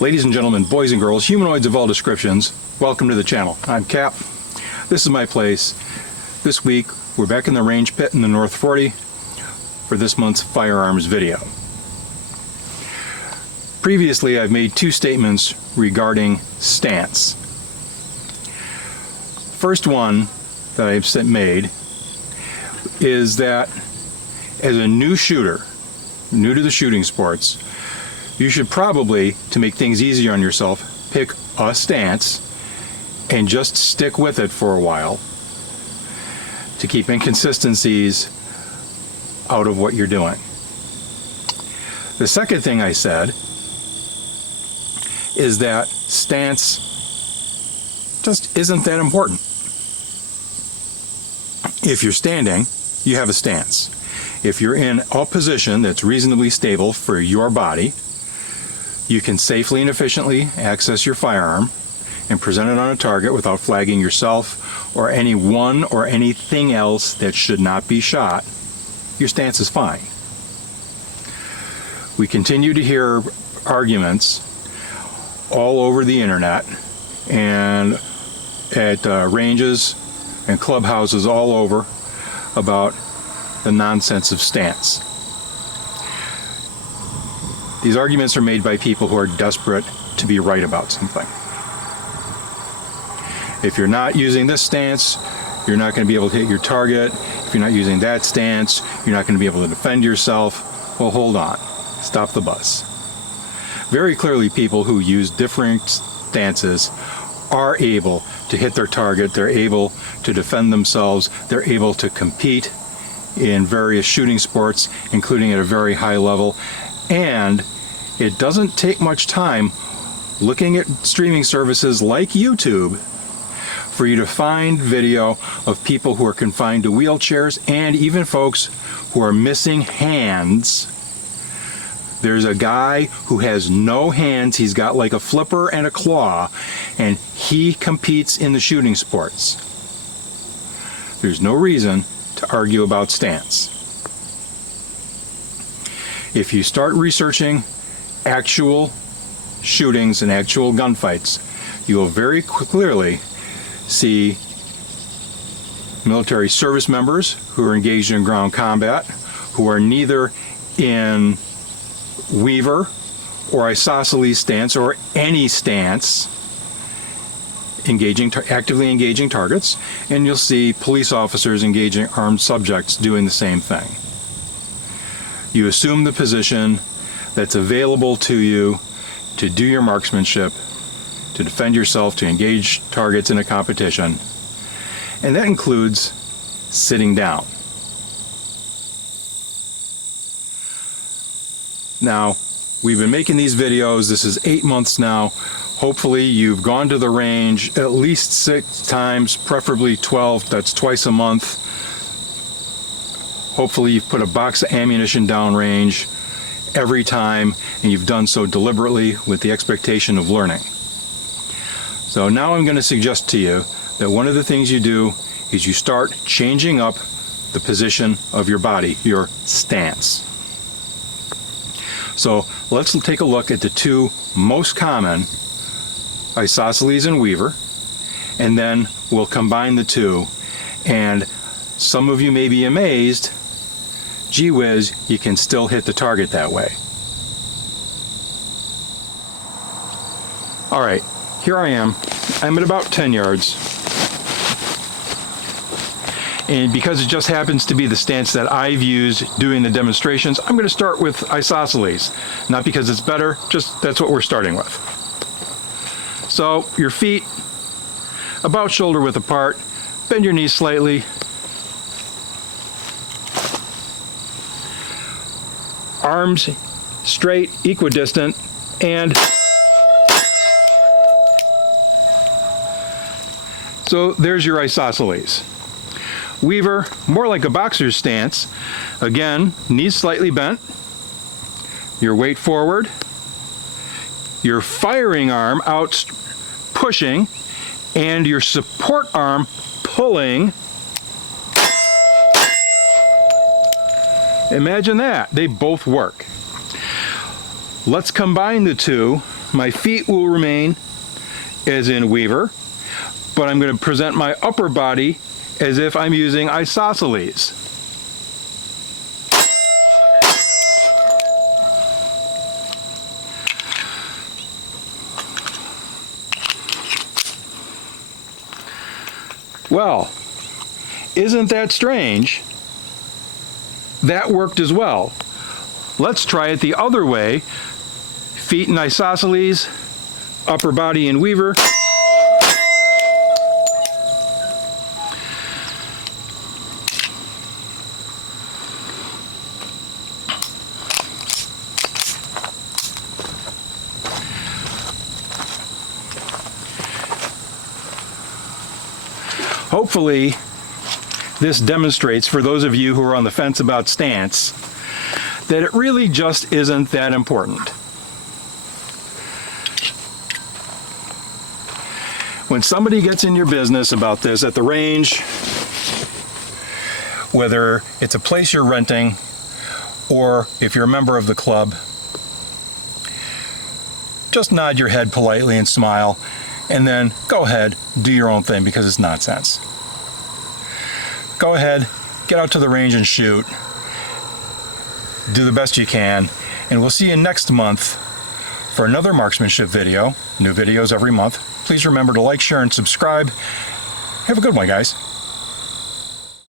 Ladies and gentlemen, boys and girls, humanoids of all descriptions, welcome to the channel. I'm Cap. This is my place. This week, we're back in the range pit in the North 40 for this month's firearms video. Previously, I've made two statements regarding stance. First one that I've made is that as a new shooter, new to the shooting sports, you should probably, to make things easier on yourself, pick a stance and just stick with it for a while to keep inconsistencies out of what you're doing. The second thing I said is that stance just isn't that important. If you're standing, you have a stance. If you're in a position that's reasonably stable for your body, you can safely and efficiently access your firearm and present it on a target without flagging yourself or anyone or anything else that should not be shot. Your stance is fine. We continue to hear arguments all over the internet and at ranges and clubhouses all over about the nonsense of stance. These arguments are made by people who are desperate to be right about something. If you're not using this stance, you're not going to be able to hit your target. If you're not using that stance, you're not going to be able to defend yourself. Well, hold on. Stop the bus. Very clearly, people who use different stances are able to hit their target. They're able to defend themselves. They're able to compete in various shooting sports, including at a very high level. And it doesn't take much time looking at streaming services like YouTube for you to find video of people who are confined to wheelchairs and even folks who are missing hands. There's a guy who has no hands. He's got like a flipper and a claw, and he competes in the shooting sports. There's no reason to argue about stance. If you start researching actual shootings and actual gunfights, you will very clearly see military service members who are engaged in ground combat, who are neither in Weaver or isosceles stance or any stance, actively engaging targets, and you'll see police officers engaging armed subjects doing the same thing. You assume the position that's available to you to do your marksmanship, to defend yourself, to engage targets in a competition, and that includes sitting down. Now, we've been making these videos. This is 8 months now. Hopefully you've gone to the range at least 6 times, preferably 12. That's twice a month. Hopefully you've put a box of ammunition downrange every time, and you've done so deliberately with the expectation of learning. So now I'm going to suggest to you that one of the things you do is you start changing up the position of your body, your stance. So let's take a look at the two most common, isosceles and Weaver, and then we'll combine the two. And some of you may be amazed, gee whiz, you can still hit the target that way. All right, here I am. I'm at about 10 yards. And because it just happens to be the stance that I've used doing the demonstrations, I'm going to start with isosceles. Not because it's better, just that's what we're starting with. So your feet about shoulder width apart, bend your knees slightly. Arms straight, equidistant, and so there's your isosceles. Weaver, more like a boxer's stance. Again, knees slightly bent, your weight forward, your firing arm out pushing, and your support arm pulling. Imagine that. They both work. Let's combine the two My feet will remain as in Weaver, but I'm going to present my upper body as if I'm using isosceles. Well, isn't that strange? That worked as well. Let's try it the other way. Feet in isosceles, upper body in Weaver. Hopefully, this demonstrates for those of you who are on the fence about stance that it really just isn't that important. When somebody gets in your business about this at the range, whether it's a place you're renting or if you're a member of the club, just nod your head politely and smile, and then go ahead, do your own thing because it's nonsense. Go ahead, get out to the range and shoot. Do the best you can, and we'll see you next month for another marksmanship video. New videos every month. Please remember to like, share, and subscribe. Have a good one, guys.